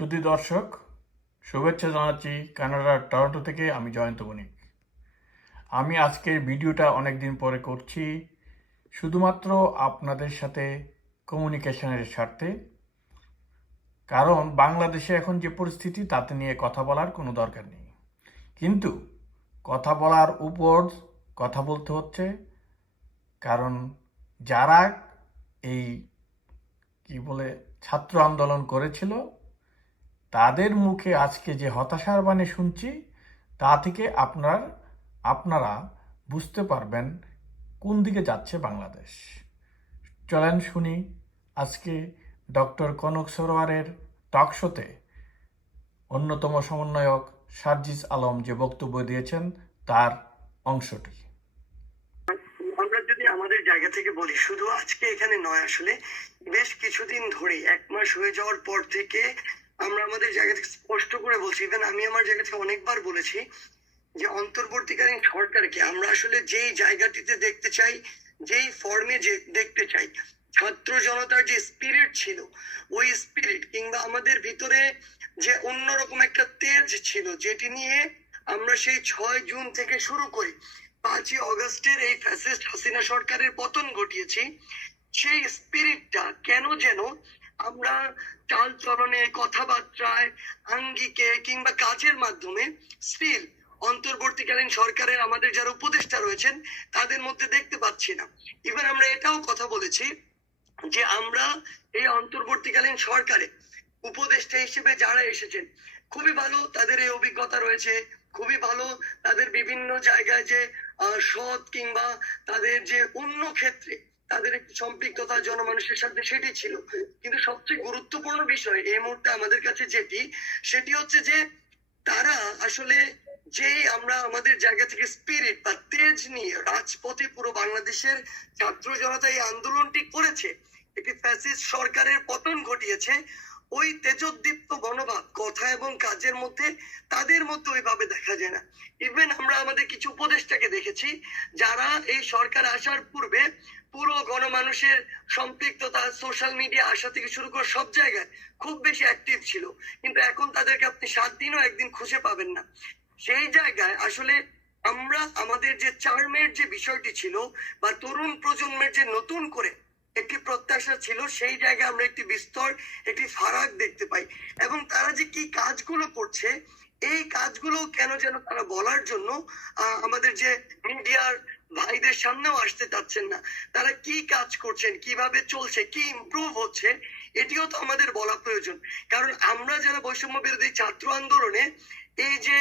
সুধী দর্শক, শুভেচ্ছা জানাচ্ছি কানাডার টরন্টো থেকে আমি জয়ন্ত বণিক আমি আজকের ভিডিওটা অনেক দিন পরে করছি, শুধুমাত্র আপনাদের সাথে কমিউনিকেশনের স্বার্থে। কারণ বাংলাদেশে এখন যে পরিস্থিতি, তাতে নিয়ে কথা বলার কোনো দরকার নেই। কিন্তু কথা বলার উপর কথা বলতে হচ্ছে, কারণ যারা এই, কি বলে, ছাত্র আন্দোলন করেছিল তাদের মুখে আজকে যে হতাশার বাণী শুনছি, তা থেকে আপনার, আপনারা বুঝতে পারবেন কোন দিকে যাচ্ছে বাংলাদেশ। চলেন শুনি আজকে ডক্টর কনক সরোয়ারের টকশোতে অন্যতম সমন্বয়ক সার্জিস আলম যে বক্তব্য দিয়েছেন, তার অংশটি। আমরা যদি আমাদের জায়গা থেকে বলি, শুধু আজকে এখানে নয় আসলে, বেশ কিছুদিন ধরে এক মাস হয়ে যাওয়ার পর থেকে আমরা আমাদের জায়গা থেকে স্পষ্ট করে বলছি। ইভেন আমি আমার জায়গা থেকে অনেকবার বলেছি যে অন্তর্বর্তীকালীন সরকারকে আমরা আসলে যেই জায়গাটিতে দেখতে চাই, যেই ফর্মে যে দেখতে চাই, ছাত্র জনতার যে স্পিরিট ছিল, ওই স্পিরিট কিংবা আমাদের ভিতরে যে অন্যরকম একটা তেজ ছিল, যেটি নিয়ে আমরা সেই ছয় জুন থেকে শুরু করি পাঁচই অগস্টের এই ফ্যাসিস্ট হাসিনা সরকারের পতন ঘটিয়েছি, সেই স্পিরিটটা কেন যেন আমরা চাল চলনে কথাবার্তায়, আঙ্গিকে কিংবা কাজের মাধ্যমে স্টিল অন্তর্বর্তীকালীন সরকারের আমাদের যারা উপদেষ্টা রয়েছেন, তাদের মধ্যে দেখতে পাচ্ছি না। ইভেন আমরা এটাও কথা বলেছি যে আমরা এই অন্তর্বর্তীকালীন সরকারে উপদেষ্টা হিসেবে যারা এসেছেন, খুবই ভালো তাদের এই অভিজ্ঞতা রয়েছে, খুবই ভালো তাদের বিভিন্ন জায়গায় যে সৎ কিংবা তাদের যে অন্য ক্ষেত্রে তাদের একটি সম্পৃক্ততা জনমানুষের সাথে সেটি ছিল। কিন্তু সবচেয়ে গুরুত্বপূর্ণ বিষয় এই মুহূর্তে আমাদের কাছে যেটি, সেটি হচ্ছে যে তারা আসলে যে আমরা আমাদের জায়গা থেকে স্পিরিট বা তেজ নিয়ে রাজপথে পুরো বাংলাদেশের ছাত্র জনতা এই আন্দোলনটি করেছে, একটি ফ্যাসিস্ট সরকারের পতন ঘটিয়েছে, ওই তেজোদ্দীপ্ত মনোভাব কথা এবং কাজের মধ্যে তাদের মধ্যে ওইভাবে দেখা যায় না। ইভেন আমরা আমাদের কিছু উপদেষ্টাকে দেখেছি, যারা এই সরকার আসার পূর্বে পুরো গণমানুষের সম্পৃক্ততা সোশ্যাল মিডিয়া আসা থেকে শুরু করে সব জায়গায় খুব বেশি অ্যাক্টিভ ছিল। কিন্তু এখন তাদেরকে আপনি সাত দিনও একদিন খুঁজে পাবেন না। সেই জায়গায় আসলে আমরা আমাদের যে চার্মের যে বিষয়টি ছিল বা তরুণ প্রজন্মের যে নতুন করে একটি প্রত্যাশা ছিল, সেই জায়গায় আমরা একটি বিস্তর, একটি ফারাক দেখতে পাই। এবং তারা যে কি কাজগুলো করছে, এই কাজগুলো কেন যেন তারা বলার জন্য আমাদের যে মিডিয়ার ভাইদের সামনেও আসতে চাচ্ছেন না। তারা কি কাজ করছেন, কীভাবে চলছে, কি ইমপ্রুভ হচ্ছে, এটিও তো আমাদের বলা প্রয়োজন। কারণ আমরা যারা বৈষম্য বিরোধী ছাত্র আন্দোলনে, এই যে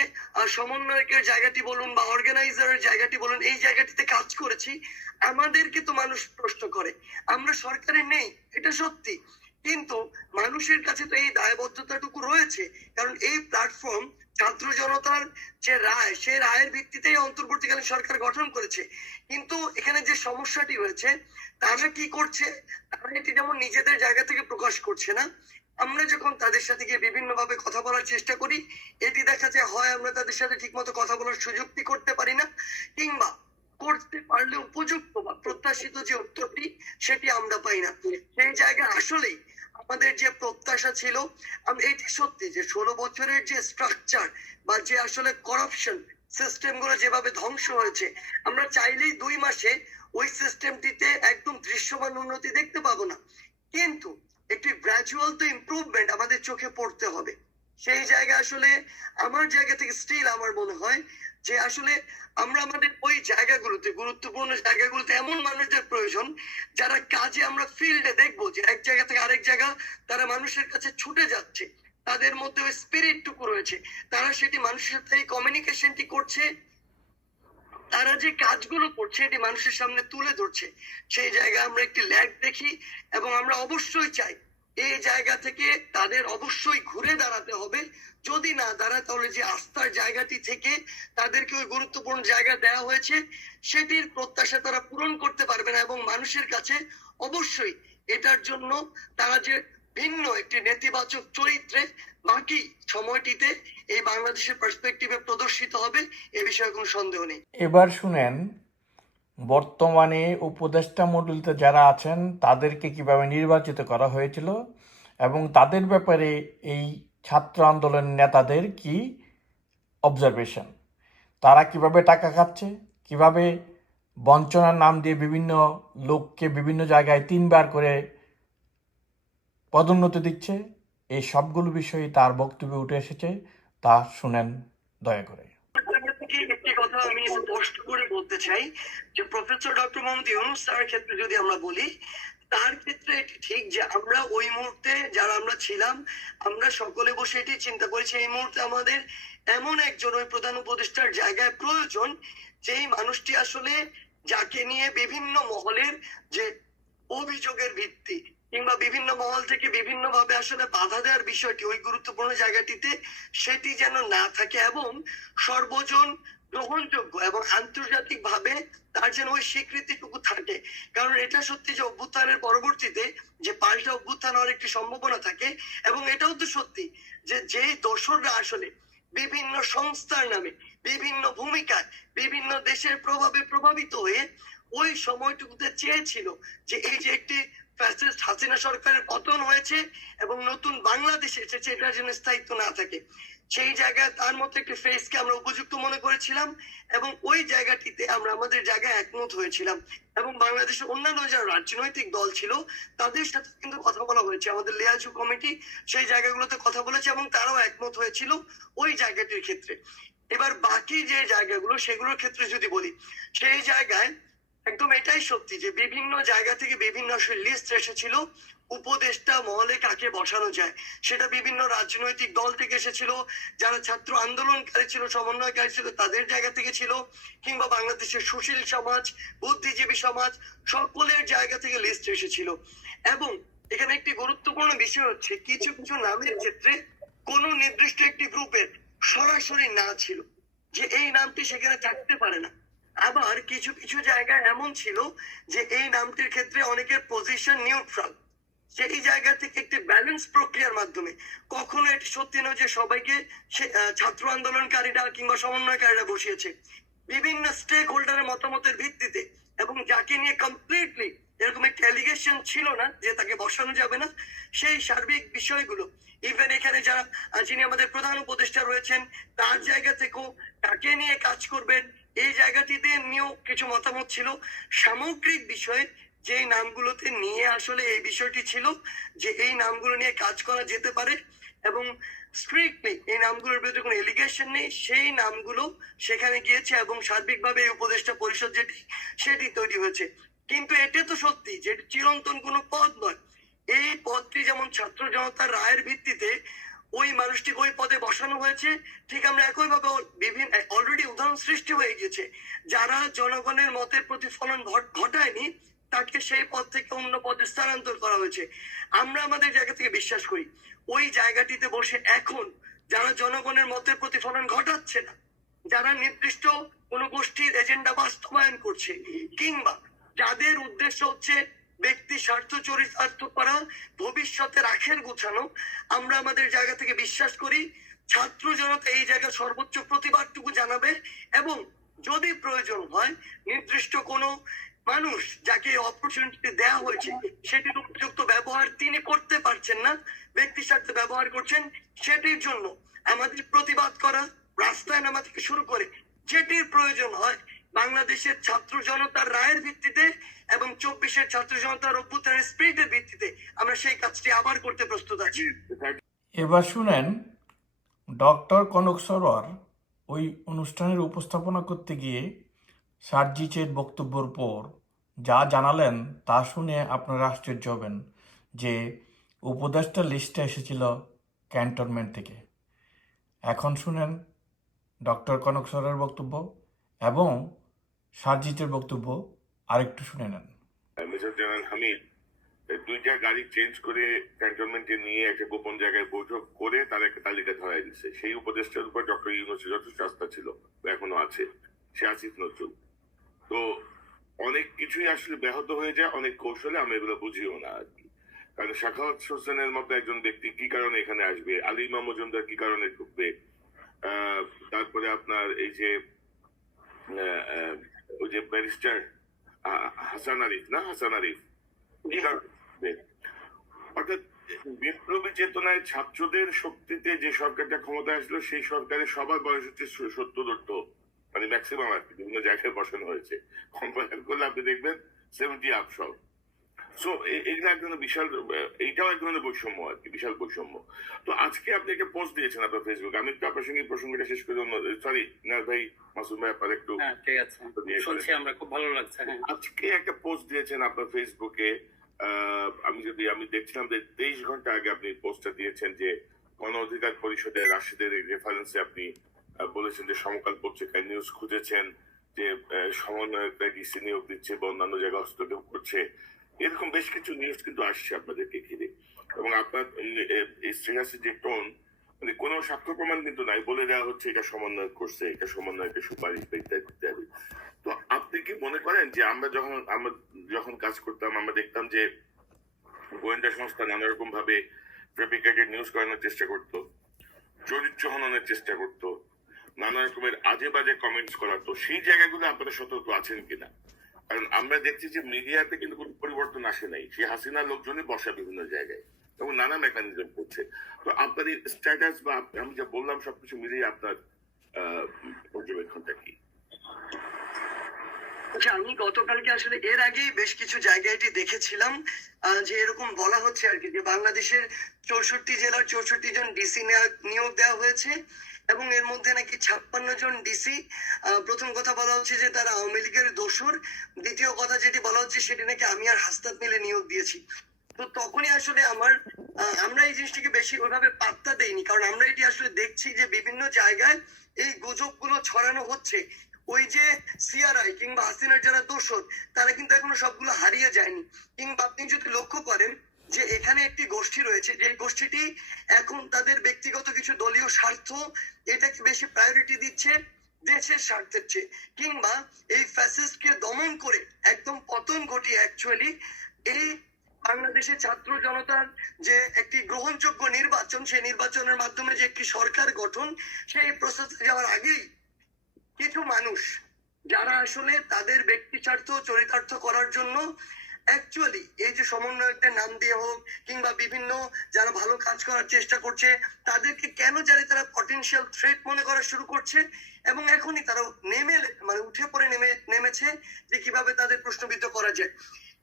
সমন্বয়কের জায়গাটি বলুন বা অর্গানাইজারের জায়গাটি বলুন, এই জায়গাটিতে কাজ করেছি, আমাদেরকে তো মানুষ প্রশ্ন করে। আমরা সরকারে নেই, এটা সত্যি। কিন্তু মানুষের কাছে তো এই দায়বদ্ধতাটুকু রয়েছে। কারণ এই প্ল্যাটফর্ম ছাত্র জনতার যে রায়, সেই রায়ের ভিত্তিতেই অন্তর্বর্তীকালীন সরকার গঠন করেছে। কিন্তু এখানে যে সমস্যাটি রয়েছে তারা কি করছে? তারা এটি যেমন নিজেদের জায়গা থেকে প্রকাশ করছে না, আমরা যখন তাদের সাথে গিয়ে বিভিন্ন ভাবে কথা বলার চেষ্টা করি, এটি দেখা যায় হয় আমরা তাদের সাথে ঠিকমতো কথা বলার সুযোগটি করতে পারি না, কিংবা করতে পারলে উপযুক্ত বা প্রত্যাশিত যে উত্তরটি, সেটি আমরা পাই না। সেই জায়গায় আসলেই আমাদের যে প্রত্যাশা ছিল, আমি এটি সত্যি যে ষোলো বছরের যে স্ট্রাকচার বা যে আসলে করাপশন সিস্টেমগুলো যেভাবে ধ্বংস হয়েছে, আমরা চাইলেই দুই মাসে ওই সিস্টেমটিতে একদম দৃশ্যমান উন্নতি দেখতে পাবো না। কিন্তু একটি গ্রাজুয়াল তো ইমপ্রুভমেন্ট আমাদের চোখে পড়তে হবে। সেই জায়গায় আসলে আমার জায়গা থেকে স্টিল আমার মনে হয় যে আসলে আমরা আমাদের ওই জায়গাগুলোতে, গুরুত্বপূর্ণ জায়গাগুলোতে এমন মানুষদের প্রয়োজন যারা কাজে আমরা ফিল্ডে দেখব যে এক জায়গা থেকে আরেক জায়গা তারা মানুষের কাছে ছুটে যাচ্ছে, তাদের মধ্যে ওই স্পিরিটটুকু রয়েছে। তারা সেটি মানুষের সাথে এই কমিউনিকেশনটি করছে, তারা যে কাজগুলো করছে এটি মানুষের সামনে তুলে ধরছে। সেই জায়গায় আমরা একটি ল্যাগ দেখি এবং আমরা অবশ্যই চাই এই জায়গা থেকে তাদের অবশ্যই ঘুরে দাঁড়াতে হবে। যদি না দাঁড়ায়, তাহলে যে আস্থার জায়গাটি থেকে তাদেরকে ওই গুরুত্বপূর্ণ জায়গা দেওয়া হয়েছে, সেটির প্রত্যাশা তারা পূরণ করতে পারবে না এবং মানুষের কাছে অবশ্যই এটার জন্য তারা যে ভিন্ন একটি নেতিবাচক চরিত্রে বাকি সময়টিতে এই বাংলাদেশের পার্সপেক্টিভে প্রদর্শিত হবে, এ বিষয়ে কোনো সন্দেহ নেই। এবার শুনেন বর্তমানে উপদেষ্টা মণ্ডলীতে যারা আছেন, তাদেরকে কীভাবে নির্বাচিত করা হয়েছিল এবং তাদের ব্যাপারে এই ছাত্র আন্দোলন নেতাদের কি অবজারভেশন তারা কীভাবে টাকা খাচ্ছে? কীভাবে বঞ্চনার নাম দিয়ে বিভিন্ন লোককে বিভিন্ন জায়গায় তিনবার করে পদোন্নতি দিচ্ছে? এই সবগুলো বিষয়ে তার বক্তব্যে উঠে এসেছে। তা শুনেন দয়া করে। আপনাদের একটি কথা আমি স্পষ্ট করে বলতে চাই যে প্রফেসর ডক্টর মোহাম্মদ ইউনুস স্যারের ক্ষেত্রে যদি আমরা বলি, তার ক্ষেত্রে এটি ঠিক যে আমরা ওই মুহূর্তে যারা আমরা ছিলাম, আমরা সকলে বসে এটি চিন্তা করেছি, এই মুহূর্তে আমাদের এমন একজন ওই প্রধান উপদেষ্টার জায়গায় প্রয়োজন, যেই মানুষটি আসলে যাকে নিয়ে বিভিন্ন মহলের যে অভিযোগের ভিত্তি কিংবা বিভিন্ন মহল থেকে বিভিন্ন ভাবে আসলে বাধা দেওয়ার বিষয়টি ওই গুরুত্বপূর্ণ জায়গাটিতে সেটি যেন না থাকে এবং সর্বজন গ্রহণযোগ্য এবং আন্তর্জাতিক ভাবে তার যেন ওই স্বীকৃতিটুকু থাকে। কারণ এটা সত্যি যে অভ্যুত্থানের পরবর্তীতে যে পাল্টা অভ্যুত্থান হওয়ার একটি সম্ভাবনা থাকে এবং এটাও তো সত্যি যে যেই দোসররা আসলে বিভিন্ন সংস্থার নামে, বিভিন্ন ভূমিকায়, বিভিন্ন দেশের প্রভাবে প্রভাবিত হয়ে ওই সময়টুকুতে চেয়েছিল যে এই যে একটি ফ্যাসিস্ট হাসিনা সরকারের পতন হয়েছে এবং নতুন বাংলাদেশ এসেছে এটা যেন স্থায়িত্ব না থাকে। সেই জায়গায় তার মতো একটি ফেসকে আমরা উপযুক্ত মনে করেছিলাম এবং ওই জায়গাটিতে আমরা আমাদের জায়গায় একমত হয়েছিলাম। এবং বাংলাদেশের অন্যান্য যারা রাজনৈতিক দল ছিল, তাদের সাথে কিন্তু কথা বলা হয়েছে। আমাদের লিয়াজু কমিটি সেই জায়গাগুলোতে কথা বলেছে এবং তারাও একমত হয়েছিল ওই জায়গাটির ক্ষেত্রে। এবার বাকি যে জায়গাগুলো, সেগুলোর ক্ষেত্রে যদি বলি, সেই জায়গায় একদম এটাই সত্যি যে বিভিন্ন জায়গা থেকে বিভিন্ন লিস্ট এসেছিল, উপদেষ্টা মহলে কাকে বসানো যায়। সেটা বিভিন্ন রাজনৈতিক দল থেকে এসেছিল, যারা ছাত্র আন্দোলনকারী ছিল, সমন্বয়কারী ছিল, তাদের জায়গা থেকে ছিল, কিংবা বাংলাদেশের সুশীল সমাজ, বুদ্ধিজীবী সমাজ, সকলের জায়গা থেকে লিস্ট এসেছিল। এবং এখানে একটি গুরুত্বপূর্ণ বিষয় হচ্ছে, কিছু কিছু নামের ক্ষেত্রে কোন নির্দিষ্ট একটি গ্রুপের সরাসরি না ছিল, যে এই নামটি সেখানে থাকতে পারে না। আবার কিছু কিছু জায়গা এমন ছিল যে এই নামটির ক্ষেত্রে অনেকের পজিশন নিউট্রাল সেই জায়গা থেকে একটি ব্যালেন্স প্রক্রিয়ার মাধ্যমে কখনো এটি সত্যি নয় যে সবাইকে ছাত্র আন্দোলনকারীরা কিংবা সমন্বয়কারীরা বসিয়েছে। বিভিন্ন স্টেক হোল্ডারের মতামতের ভিত্তিতে এবং যাকে নিয়ে কমপ্লিটলি এরকম একটি অ্যালিগেশন ছিল না যে তাকে বসানো যাবে না, সেই সার্বিক বিষয়গুলো ইভেন এখানে যারা যিনি আমাদের প্রধান উপদেষ্টা রয়েছেন, তার জায়গা থেকেও তাকে নিয়ে কাজ করবেন এই জায়গাটিতে নিয়েও কিছু মতামত ছিল। সামগ্রিক বিষয়ে, যে নামগুলোতে নিয়ে আসলে এই বিষয়টি ছিল, যে এই নামগুলো নিয়ে কাজ করা যেতে পারে এবং স্ট্রিক্টলি এই নামগুলোর বিরুদ্ধে কোনো এলিগেশন নেই। সেই নামগুলো সেখানে গিয়েছে এবং সার্বিকভাবে এই উপদেষ্টা পরিষদ যেটি, সেটি তৈরি হয়েছে। কিন্তু এটা তো সত্যি যে চিরন্তন কোনো পদ নয়। এই পদটি যেমন ছাত্র জনতার রায়ের ভিত্তিতে ওই মানুষটিকে ওই পদে বসানো হয়েছে। ঠিক আমরা একইভাবে বিভিন্ন অলরেডি উদাহরণ সৃষ্টি হয়ে গিয়েছে। যারা জনগণের মতের প্রতিফলন ঘট- ঘটায়নি, তাকে সেই পদ থেকে অন্য পদে স্থানান্তর করা হয়েছে। আমরা আমাদের জায়গা থেকে বিশ্বাস করি, ওই জায়গাটিতে বসে এখন যারা জনগণের মতের প্রতিফলন ঘটাচ্ছে না, যারা নির্দিষ্ট কোনো গোষ্ঠীর এজেন্ডা বাস্তবায়ন করছে, কিংবা যাদের উদ্দেশ্য হচ্ছে ব্যক্তি স্বার্থ, চরিতার্থ করা ভবিষ্যতের আখের গোছানো। আমরা আমাদের জায়গা থেকে বিশ্বাস করি, ছাত্র জনতা এই জায়গায় সর্বোচ্চ প্রতিবাদটুকু জানাবে এবং যদি প্রয়োজন হয়, নির্দিষ্ট কোনো মানুষ যাকে অপরচুনিটি দেওয়া হয়েছে, সেটির উপযুক্ত ব্যবহার তিনি করতে পারছেন না, ব্যক্তি স্বার্থে ব্যবহার করছেন, সেটির জন্য আমাদের প্রতিবাদ করা, রাস্তায় নামা থেকে শুরু করে, যেটির প্রয়োজন হয়, বাংলাদেশের ছাত্র জনতার রায়ের ভিত্তিতে এবং চব্বিশের ছাত্র জনতার অভ্যুত্থানের স্পিরিটের ভিত্তিতে আমরা সেই কাজটি আবার করতে প্রস্তুত আছি। এবার শুনেন, ডক্টর কনক সরোয়ার ওই অনুষ্ঠানের উপস্থাপনা করতে গিয়ে সার্জিচের বক্তব্যের পর যা জানালেন তা শুনে আপনারা আশ্চর্য হবেন যে উপদেষ্টা লিস্টে এসেছিল ক্যান্টনমেন্ট থেকে। এখন শুনেন ডক্টর কনক সরোয়ারের বক্তব্য এবং সার্জিচের বক্তব্য আরেকটু শুনে নেন। মেজর জেনারেল হামিদ দুইটা গাড়ি চেঞ্জ করে ক্যান্টনমেন্টে নিয়ে একটা গোপন জায়গায় বৈঠক করে তার একটা তালিকা ধরাই দিচ্ছে সেই উপদেষ্টার উপর ডক্টর ইউনুসের যথেষ্ট আস্থা ছিল, এখনও আছে। সে আসিফ নজরুল। তো অনেক কিছুই আসলে ব্যাহত হয়ে যায়, অনেক কৌশলে আমরা এগুলো বুঝিও না আর কি। কারণ শাখাওয়াত হোসেনের মতো একজন ব্যক্তি কি কারণে এখানে আসবে? আলিমা মজুমদার কি কারণে ঢুকবে? তারপরে আপনার এই যে ওই যে ব্যারিস্টার হাসান আরিফ না হাসান আরিফ অর্থাৎ বিপ্লবী চেতনায় ছাত্রদের শক্তিতে যে সরকারটা ক্ষমতায় আসলো সেই সরকারের সবার বয়স হচ্ছে সত্তর অর্থ মানে ম্যাক্সিমাম আর কি। বিভিন্ন জায়গায় বসানো হয়েছে। কম্পেয়ার করলে আপনি দেখবেন সেভেন্টি আপ সব। সো এগুলো এক ধরনের বিশাল এইটাও এক ধরনের বৈষম্য আর কি বিশাল বৈষম্য। তো আজকে আপনি একটা পোস্ট দিয়েছেন আপনার ফেসবুক আমি একটু আপনার সঙ্গে প্রসঙ্গটা শেষ করে সরি ভাই মাসুম ভাই আপনার একটু হ্যাঁ ঠিক আছে। শুনছি আমরা খুব ভালো লাগছে হ্যাঁ। আজকে একটা পোস্ট দিয়েছেন আপনার ফেসবুকে আমি যদি আমি দেখছিলাম যে তেইশ ঘণ্টা আগে আপনি পোস্টটা দিয়েছেন যে গণ অধিকার পরিষদের রাশিদের রেফারেন্সে আপনি বলেছেন যে সমকাল পত্রিকায় নিউজ খুঁজেছেন যে সমন্বয়করা ডিসি নিয়োগ দিচ্ছে বা অন্যান্য জায়গায় হস্তক্ষেপ করছে। এরকম বেশ কিছু নিউজ কিন্তু আসছে আপনাদেরকে ঘিরে। এবং আপনার স্ট্যাটাসের যে টোন মানে কোনো সাক্ষ্য প্রমাণ কিন্তু নাই। বলে দেওয়া হচ্ছে এটা সমন্বয় করছে, এটা সমন্বয়কে সুপারিশ ইত্যাদি ইত্যাদি। তো আপনি কি মনে করেন যে আমরা যখন আমরা যখন কাজ করতাম, আমরা দেখতাম যে গোয়েন্দা সংস্থা নানা রকম ভাবে ফেব্রিকেটেড নিউজ করানোর চেষ্টা করতো, চরিত্র হননের চেষ্টা করতো, নানা রকমের আজে বাজে কমেন্টস করাতো, সেই জায়গাগুলো আপনারা সতর্ক আছেন কিনা? কারণ আমরা দেখছি যে মিডিয়াতে কিন্তু কোনো পরিবর্তন আসে নাই। সেই হাসিনার লোকজনই বসা বিভিন্ন জায়গায় এবং নানা মেকানিজম করছে। তো আপনার স্ট্যাটাস বা আমি যা বললাম, সবকিছু মিলিয়ে আপনার পর্যবেক্ষণটা কি? আচ্ছা আমি গতকালকে আসলে এর আগেই বেশ কিছু জায়গায় এটি দেখেছিলাম যে এরকম বলা হচ্ছে আর কি, যে বাংলাদেশের চৌষট্টি জেলার চৌষট্টি জন ডিসি নিয়োগ দেওয়া হয়েছে। এবং এর মধ্যে নাকি ছাপ্পান্ন জন ডিসি প্রথম কথা বলা হচ্ছে যে তারা আওয়ামী লীগের দোসর দ্বিতীয় কথা যেটি বলা হচ্ছে সেটি নাকি আমি আর হাস্তাত মিলে নিয়োগ দিয়েছি। তো তখনই আসলে আমার আমরা এই জিনিসটিকে বেশি ওইভাবে পাত্তা দেইনি। কারণ আমরা এটি আসলে দেখছি যে বিভিন্ন জায়গায় এই গুজবগুলো ছড়ানো হচ্ছে। ওই যে সিআরআই কিংবা হাসিনার যারা দোষর, তারা কিন্তু এখনও সবগুলো হারিয়ে যায়নি। কিংবা আপনি যদি লক্ষ্য করেন যে এখানে একটি গোষ্ঠী রয়েছে। যে গোষ্ঠীটি এখন তাদের ব্যক্তিগত কিছু দলীয় স্বার্থ এটাকে বেশি প্রায়োরিটি দিচ্ছে দেশের স্বার্থের চেয়ে। কিংবা এই ফ্যাসিস্টকে দমন করে একদম পতন ঘটিয়ে অ্যাকচুয়ালি এই বাংলাদেশের ছাত্র জনতার যে একটি গ্রহণযোগ্য নির্বাচন, সেই নির্বাচনের মাধ্যমে যে একটি সরকার গঠন, সেই প্রসেসে যাওয়ার আগেই কিছু মানুষ যারা আসলে তাদের ব্যক্তি স্বার্থ, চরিতার্থ করার জন্য অ্যাকচুয়ালি এই যে সমন্বয়কদের নাম দিয়ে হোক কিংবা বিভিন্ন যারা ভালো কাজ করার চেষ্টা করছে, তাদেরকে কেন জানি তারা পটেনশিয়াল থ্রেট মনে করা শুরু করছে এবং এখনই তারা নেমে মানে উঠে পড়ে নেমে, নেমেছে যে কীভাবে তাদের প্রশ্নবিদ্ধ করা যায়।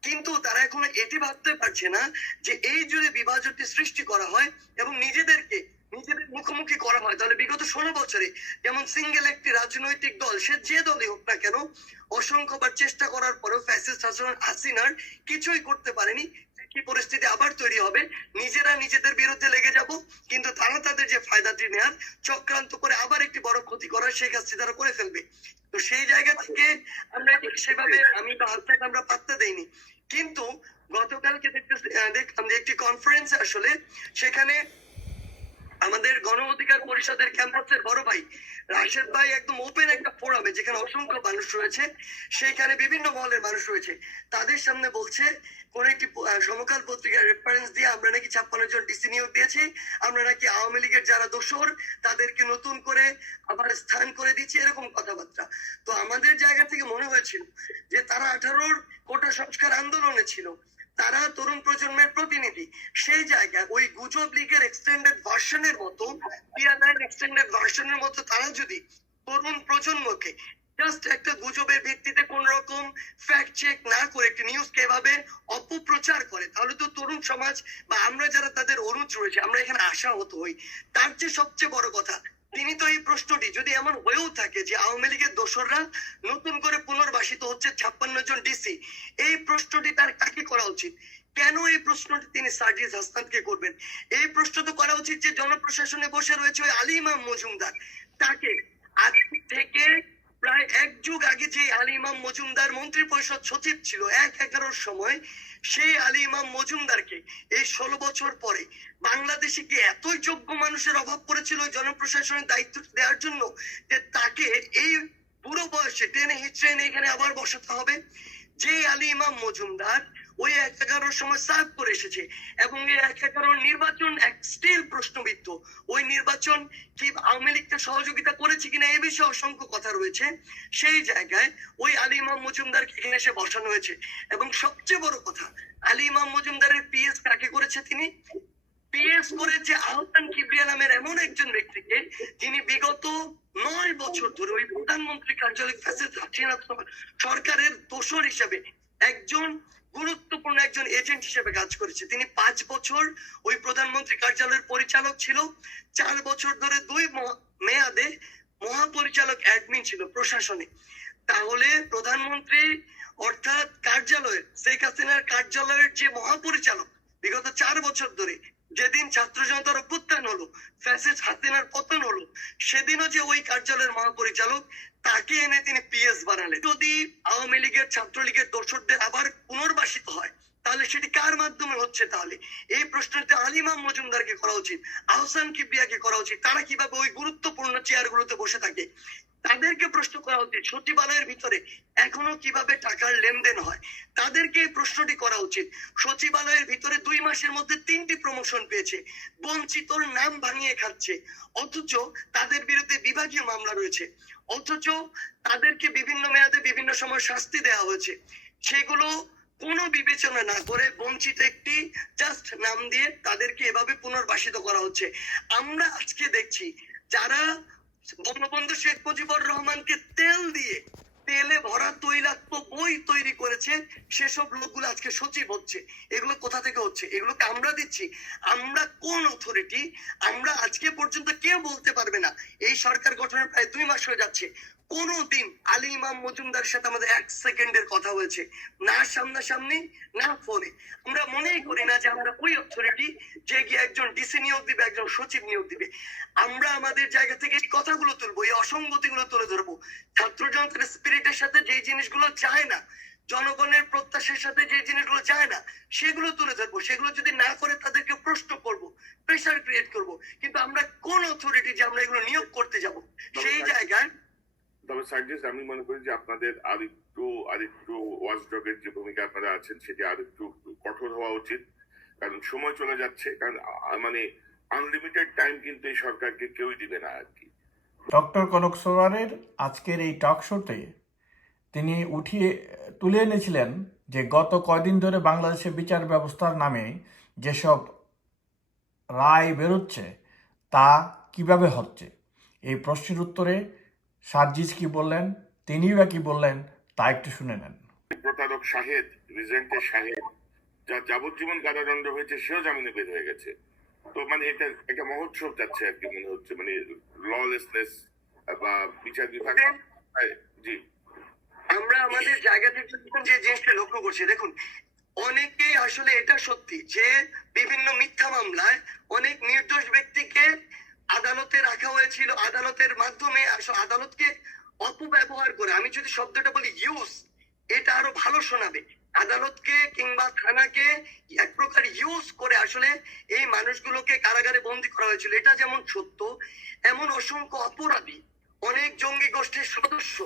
কিন্তু তারা এখনও এটি ভাবতে পারছে না যে এই যদি বিভাজনটি সৃষ্টি করা হয় এবং নিজেদেরকে, নিজেদের মুখোমুখি করা হয়। তাহলে বিগত ষোলো বছরে যেমন সিঙ্গেল একটি রাজনৈতিক দল, সে যে দলই হোক না কেন অসংখ্যবার চেষ্টা করার পরেও ফ্যাসিস্ট শাসন হাসিনার কিছুই করতে পারেনি। কি পরিস্থিতি আবার তৈরি হবে? নিজেরা নিজেদের বিরুদ্ধে লেগে যাব কিন্তু তারা তাদের যে ফায়দাটি নেয়ার চক্রান্ত করে আবার একটি বড় ক্ষতি করার সেই কাজটি তারা করে ফেলবে। তো সেই জায়গা থেকে আমরা সেভাবে আমি হাতটাকে আমরা পাত্তা দেইনি। কিন্তু গতকালকে দেখতেছি আহ, একটি কনফারেন্স আসলে সেখানে আমাদের গণ অধিকার পরিষদের ক্যাম্পাসের বড় ভাই রাশেদ ভাই একদম ওপেন একটা ফোরামে যেখানে অসংখ্য মানুষ রয়েছে সেখানে বিভিন্ন মহলের মানুষ রয়েছে। তাদের সামনে বলছে, কোন একটি সমকাল পত্রিকার রেফারেন্স দিয়ে আমরা নাকি ছাপ্পান্ন জন ডিসি নিয়োগ দিয়েছি, আমরা নাকি আওয়ামী লীগের যারা দোষর, তাদেরকে নতুন করে আবার স্থান করে দিচ্ছি, এরকম কথাবার্তা। তো আমাদের জায়গা থেকে মনে হয়েছিল যে তারা আঠারোর কোটা সংস্কার আন্দোলনে ছিল। তারা তরুণ প্রজন্মের প্রতিনিধি। সেই জায়গায় ওই গুজব লীগের এক্সটেন্ডেড ভার্সনের মতো পিয়ানার এক্সটেন্ডেড ভার্সনের মতো তারা যদি তরুণ প্রজন্মকে জাস্ট একটা গুজবের ভিত্তিতে কোন রকম ফ্যাক্ট চেক না করে একটি নিউজকে এভাবে অপপ্রচার করে, তাহলে তো তরুণ সমাজ বা আমরা যারা তাদের অনুজ রয়েছে, আমরা এখানে আশাহত হই। তার চেয়ে সবচেয়ে বড় কথা তিনি তো এই প্রশ্নটি, যদি এমন হয়েও থাকে যে আওয়ামী লীগের দোসররা নতুন করে পুনর্বাসিত হচ্ছে ছাপ্পান্ন জন ডিসি এই প্রশ্নটি তার কাকে করা উচিত? কেন এই প্রশ্নটি তিনি সার্জিস হাসানকে করবেন? এই প্রশ্ন তো করা উচিত যে জনপ্রশাসনে বসে রয়েছে ওই আলী ইমাম মজুমদার। তাকে আজ থেকে প্রায় এক যুগ আগে যে আলী ইমাম মজুমদার মন্ত্রী পরিষদ সচিব ছিল, এক এগারোর সময় সেই আলী ইমাম মজুমদারকে এই ষোলো বছর পরে বাংলাদেশে কি এতই যোগ্য মানুষের অভাব পড়েছিল জনপ্রশাসনের দায়িত্ব দেওয়ার জন্য যে তাকে এই বুড়ো বয়সে টেনে হিচড়ে এখানে আবার বসাতে হবে। যে আলী ইমাম মজুমদার ওই এক এগারোর সময় সার্ভ করে এসেছে এবং এই এক এগারোর নির্বাচন এক স্টিল প্রশ্নবিদ্ধ। ওই নির্বাচন কি আওয়ামী লীগকে সহযোগিতা করেছে কিনা এ বিষয়ে অসংখ্য কথা রয়েছে। সেই জায়গায় ওই আলী ইমাম মজুমদারকে এখানে এসে বসানো হয়েছে। এবং সবচেয়ে বড় কথা, আলী ইমাম মজুমদারের পিএস কাকে করেছে তিনি? পিএস করেছে আহসান কিবরিয়া নামের এমন একজন ব্যক্তিকে যিনি বিগত নয় বছর ধরে ওই প্রধানমন্ত্রী কার্যালয় সরকারের দোষর হিসেবে একজন গুরুত্বপূর্ণ একজন এজেন্ট হিসেবে কাজ করেছে। তিনি পাঁচ বছর ওই প্রধানমন্ত্রী কার্যালয়ের পরিচালক ছিল। চার বছর ধরে দুই মেয়াদে মহাপরিচালক অ্যাডমিন ছিল প্রশাসনে। তাহলে প্রধানমন্ত্রী অর্থাৎ কার্যালয়ের শেখ হাসিনার কার্যালয়ের যে মহাপরিচালক, বিগত চার বছর ধরে যেদিন ছাত্র জনতার অভ্যুত্থান হলো ফ্যাসিস্ট হাসিনার পতন হলো, সেদিনও যে ওই কার্যালয়ের মহাপরিচালক, তাকে এনে তিনি পিএস বানালেন। যদি আওয়ামী লীগের ছাত্রলীগের দোসরদের আবার পুনর্বাসিত হয়, তাহলে সেটি কার মাধ্যমে হচ্ছে তাহলে? এই প্রশ্নটি আলিমাম মজুমদারকে করা উচিত, আহসান কিবরিয়াকে করা উচিত। তারা কীভাবে ওই গুরুত্বপূর্ণ চেয়ারগুলোতে বসে থাকে তাদেরকে প্রশ্ন করা উচিত। সচিবালয়ের ভিতরে এখনও কীভাবে টাকার লেনদেন হয়, তাদেরকে প্রশ্নটি করা উচিত। সচিবালয়ের ভিতরে দুই মাসের মধ্যে তিনটি প্রমোশন পেয়েছে, বঞ্চিতর নাম ভাঙিয়ে খাচ্ছে, অথচ তাদের বিরুদ্ধে বিভাগীয় মামলা রয়েছে, অথচ তাদেরকে বিভিন্ন মেয়াদে বিভিন্ন সময় শাস্তি দেওয়া হয়েছে। সেগুলো কোনো বিবেচনা না করে বঞ্চিত একটি জাস্ট নাম দিয়ে তাদেরকে এভাবে পুনর্বাসিত করা হচ্ছে। আমরা আজকে দেখছি, যারা বঙ্গবন্ধু শেখ মুজিবুর রহমানকে তেল দিয়ে তেলে ভরা তৈলাক্ত বই তৈরি করেছে। সেসব লোকগুলো আজকে সচিব হচ্ছে। এগুলো কোথা থেকে হচ্ছে? এগুলোকে আমরা দিচ্ছি। আমরা কোন অথরিটি আমরা আজকে পর্যন্ত কেউ বলতে পারবে না? এই সরকার গঠনের প্রায় দুই মাস হয়ে যাচ্ছে। কোনদিন আলী ইমাম মজুমদার সাথে আমাদের এক সেকেন্ডের কথা হয়েছে। না সামনাসামনি না ফোনে। আমরা মনেই করি না যে আমরা ওই অথরিটি যে গিয়ে একজন ডিসি নিয়োগ দিবে একজন সচিব নিয়োগ দিবে। আমরা আমাদের জায়গা থেকে এই কথাগুলো তুলবো এই অসঙ্গতিগুলো তুলে ধরবো। ছাত্র জনতার স্পিরিটের সাথে যে জিনিসগুলো চায় না জনগণের প্রত্যাশার সাথে যে জিনিসগুলো চায় না সেগুলো তুলে ধরবো। সেগুলো যদি না করে তাদেরকে প্রশ্ন করব প্রেশার ক্রিয়েট করব। কিন্তু আমরা কোন অথরিটি যে আমরা এগুলো নিয়োগ করতে যাব? সেই জায়গায় তবে সার্জিস আমি মনে করি যে আপনাদের আর একটু আর একটু ওয়াচডগের যে ভূমিকা আপনারা আছেন, সেটি আর একটু কঠোর হওয়া উচিত। কারণ সময় চলে যাচ্ছে, কারণ মানে আনলিমিটেড টাইম কিন্তু এই সরকারকে কেউই দিবে না আর কি। ডক্টর কনক সোয়ারের আজকের এই টক শোতে তিনি উঠিয়ে, তুলে এনেছিলেন যে গত কয়দিন ধরে বাংলাদেশের বিচার ব্যবস্থার নামে যেসব রায় বেরোচ্ছে, তা কীভাবে হচ্ছে? এই প্রশ্নের উত্তরে সার্জিস কি বললেন তিনিও বা কি বললেন তা একটু শুনে নেন। প্রতারক শাহেদ রিজেন্টের শাহেদ যার যাবজ্জীবন কারাদণ্ড হয়েছে সেও জামিনে বের হয়ে গেছে। তো মানে এটা একটা মহোৎসব যাচ্ছে আর কি মনে হচ্ছে মানে ললেসনেস বা বিচার বিভাগ। হ্যাঁ, জি। আমরা আমাদের জায়গা থেকে যে জিনিসটা লক্ষ্য করছি। দেখুন অনেকে আসলে এটা সত্যি যে বিভিন্ন মিথ্যা মামলায় অনেক নির্দোষ ব্যক্তিকে আদালতে রাখা হয়েছিল আদালতের মাধ্যমে আদালতকে অপব্যবহার করে। আমি যদি শব্দটা বলি ইউজ এটা আরও ভালো শোনাবে। আদালতকে কিংবা থানাকে এক প্রকার ইউজ করে আসলে এই মানুষগুলোকে কারাগারে বন্দি করা হয়েছিল। এটা যেমন সত্য, এমন অসংখ্য অপরাধী, অনেক জঙ্গি গোষ্ঠীর সদস্য,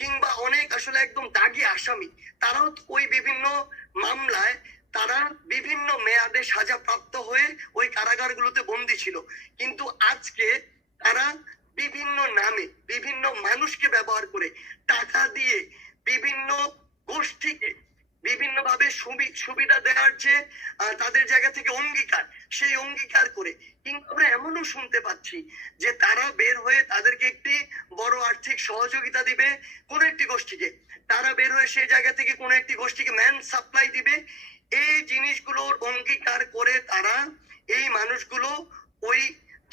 কিংবা অনেক আসলে একদম দাগি আসামি, তারাও ওই বিভিন্ন মামলায়, তারা বিভিন্ন মেয়াদে সাজা প্রাপ্ত হয়ে ওই কারাগারগুলোতে বন্দী ছিল। কিন্তু আজকে তারা বিভিন্ন নামে বিভিন্ন মানুষকে ব্যবহার করে টাকা দিয়ে বিভিন্ন গোষ্ঠীকে বিভিন্ন ভাবে সুবিধা দেওয়ার যে তাদের জায়গা থেকে অঙ্গীকার, সেই অঙ্গীকার করে। কিন্তু আমরা এমনও শুনতে পাচ্ছি যে তারা বের হয়ে তাদেরকে একটি বড় আর্থিক সহযোগিতা দিবে কোন একটি গোষ্ঠীকে। তারা বের হয়ে সেই জায়গা থেকে কোন একটি গোষ্ঠীকে ম্যান সাপ্লাই দিবে। এই জিনিসগুলোর অঙ্গীকার করে তারা এই মানুষগুলো ওই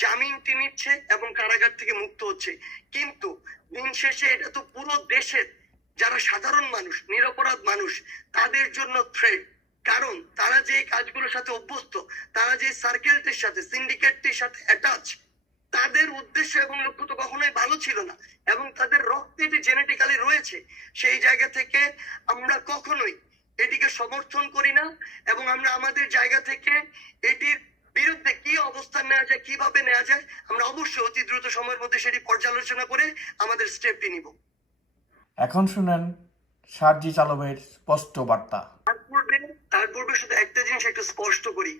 জামিনটি নিচ্ছে এবং কারাগার থেকে মুক্ত হচ্ছে। কিন্তু দিন শেষে এটা তো পুরো দেশের যারা সাধারণ মানুষ, নিরপরাধ মানুষ, তাদের জন্য থ্রেড কারণ তারা যে কাজগুলোর সাথে অভ্যস্ত, তারা যে সার্কেলটির সাথে সিন্ডিকেটটির সাথে অ্যাটাচ তাদের উদ্দেশ্য এবং লক্ষ্য তো কখনোই ভালো ছিল না। এবং তাদের রক্তে এটি জেনেটিক্যালি রয়েছে, সেই জায়গা থেকে আমরা কখনোই এটিকে সমর্থন করি না এবং আমরা আমাদের জায়গা থেকে এটির বিরুদ্ধে কি অবস্থান নেওয়া যায় কীভাবে নেওয়া যায় আমরা অবশ্যই অতি দ্রুত সময়ের মধ্যে সেটি পর্যালোচনা করে আমাদের স্টেপটি নিব। এখন শুনেন সার্জিস আলমের স্পষ্ট বার্তা। তার পূর্বে শুধু একটা জিনিস একটু স্পষ্ট করি।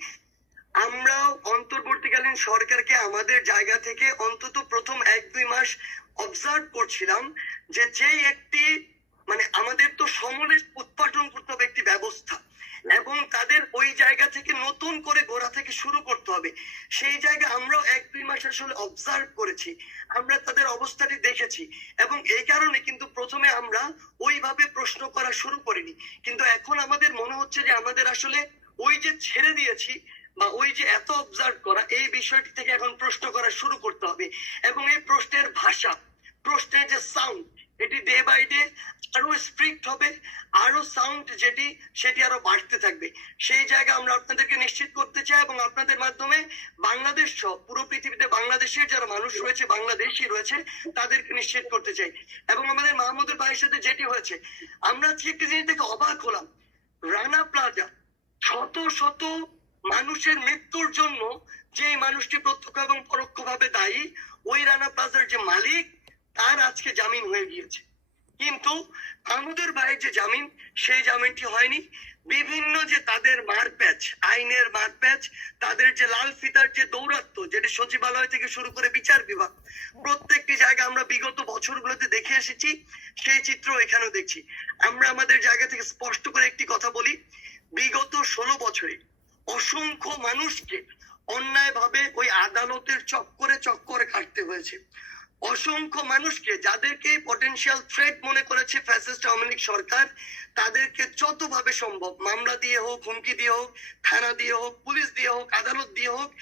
আমরা অন্তর্বর্তীকালীন সরকারকে আমাদের জায়গা থেকে অন্তত প্রথম এক দুই মাস অবজার্ভ করছিলাম যে যেই একটি মানে আমাদের তো সমলে উৎপাদন করতে হবে একটি ব্যবস্থা। এবং তাদের ওই জায়গা থেকে নতুন করে গোড়া থেকে শুরু করতে হবে। সেই জায়গায় আমরাও এক দুই মাস আসলে অবজার্ভ করেছি। আমরা তাদের অবস্থাটি দেখেছি এবং এই কারণে কিন্তু প্রথমে আমরা ওইভাবে প্রশ্ন করা শুরু করিনি। কিন্তু এখন আমাদের মনে হচ্ছে যে আমাদের আসলে ওই যে ছেড়ে দিয়েছি বা ওই যে এত অবজার্ভ করা, এই বিষয়টি থেকে এখন প্রশ্ন করা শুরু করতে হবে। এবং এই প্রশ্নের ভাষা, প্রশ্নের যে সাউন্ড এটি ডে বাই ডে আরও স্ট্রিক্ট হবে, আরও সাউন্ড যেটি, সেটি আরও বাড়তে থাকবে। সেই জায়গা আমরা আপনাদেরকে নিশ্চিত করতে চাই এবং আপনাদের মাধ্যমে বাংলাদেশ সহ পুরো পৃথিবীতে বাংলাদেশের যারা মানুষ রয়েছে, বাংলাদেশি রয়েছে, তাদেরকে নিশ্চিত করতে চাই। এবং আমাদের মাহমুদুর ভাইয়ের সাথে যেটি হয়েছে, আমরা একটি জিনিস থেকে অবাক হলাম। রানা প্লাজা, শত শত মানুষের মৃত্যুর জন্য যে মানুষটি প্রত্যক্ষ এবং পরোক্ষভাবে দায়ী, ওই রানা প্লাজার যে মালিক তার আজকে জামিন হয়ে গিয়েছে। কিন্তু আমাদের ভাইয়ের যে জামিন, সেই জামিনটি হয়নি। বিভিন্ন যে তাদের মারপ্যাচ আইনের মারপ্যাচ তাদের যে লাল ফিতার যে দৌরাত্ম, যেটি সচিবালয় থেকে শুরু করে বিচার বিভাগ, প্রত্যেকটি জায়গা আমরা বিগত বছরগুলোতে দেখে এসেছি, সেই চিত্র এখানেও দেখছি। আমরা আমাদের জায়গা থেকে স্পষ্ট করে একটি কথা বলি, বিগত ষোলো বছরে অসংখ্য মানুষকে অন্যায়ভাবে ওই আদালতের চক্করে চক্করে কাটতে হয়েছে। অসংখ্য মানুষকে যাদেরকে পটেনশিয়াল থ্রেট মনে করেছে ফ্যাসিস্ট আওয়ামী লীগ সরকার, তাদেরকে যতভাবে সম্ভব মামলা দিয়ে হোক, হুমকি দিয়ে হোক, থানা দিয়ে হোক, পুলিশ দিয়ে হোক, আদালত দিয়ে হোক,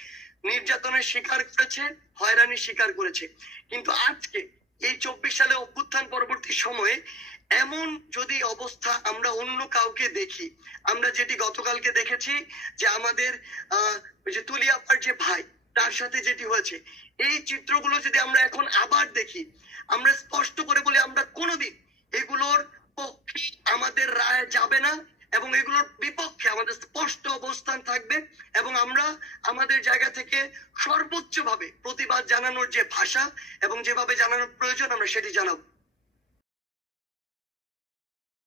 নির্যাতনের শিকার করেছে হয়রানির শিকার করেছে। কিন্তু আজকে, এই চব্বিশ সালে অভ্যুত্থান পরবর্তী সময়ে, এমন যদি অবস্থা আমরা অন্য কাউকে দেখি, আমরা যেটি গতকালকে দেখেছি যে আমাদের, আহ যে তুলিয়াপার যে ভাই, তার সাথে যেটি হয়েছে এই চিত্রগুলো যদি আমরা এখন আবার দেখি, আমরা স্পষ্ট করে বলি আমরা কোনোদিন এগুলোর পক্ষে আমাদের রায় যাবে না এবং এগুলোর বিপক্ষে আমাদের স্পষ্ট অবস্থান থাকবে এবং আমরা আমাদের জায়গা থেকে সর্বোচ্চ ভাবে প্রতিবাদ জানানোর যে ভাষা এবং যেভাবে জানানোর প্রয়োজন আমরা সেটি জানাব।